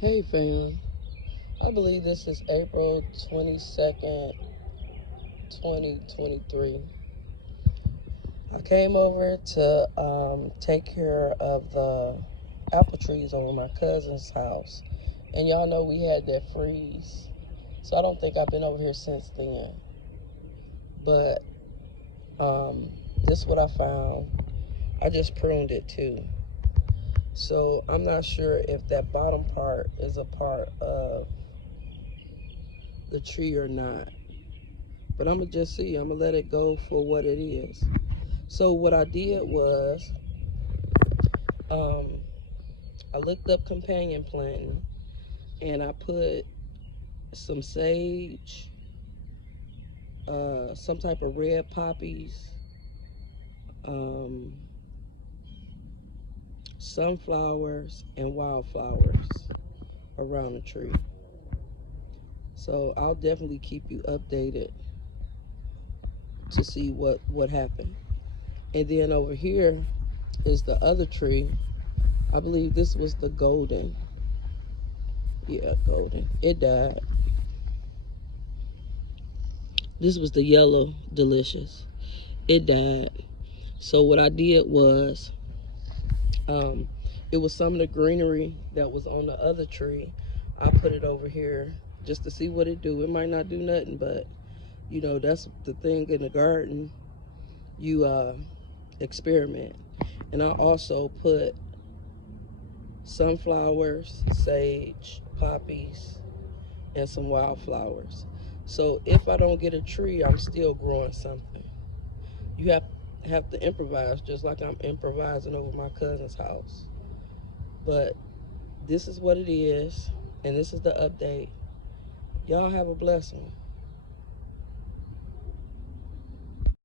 Hey fam, I believe this is April 22nd, 2023. I came over to take care of the apple trees over my cousin's house. And y'all know we had that freeze. So I don't think I've been over here since then. But this is what I found. I just pruned it too. So I'm not sure if that bottom part is a part of the tree or not. But I'm gonna just see. I'm gonna let it go for what it is. So what I did was, um, I looked up companion planting, and I put some sage, some type of red poppies, um, sunflowers, and wildflowers around the tree. So I'll definitely keep you updated to see what happened. And then over here is the other tree. I believe this was the golden. Yeah, golden. It died. This was the yellow delicious. It died. So what I did was, um, it was some of the greenery that was on the other tree. I put it over here just to see what it do. It might not do nothing, but you know that's the thing in the garden. You experiment. And I also put sunflowers, sage, poppies, and some wildflowers. So if I don't get a tree, I'm still growing something. You have to improvise, just like I'm improvising over my cousin's house. But this is what it is, and this is the update. Y'all have a blessed one.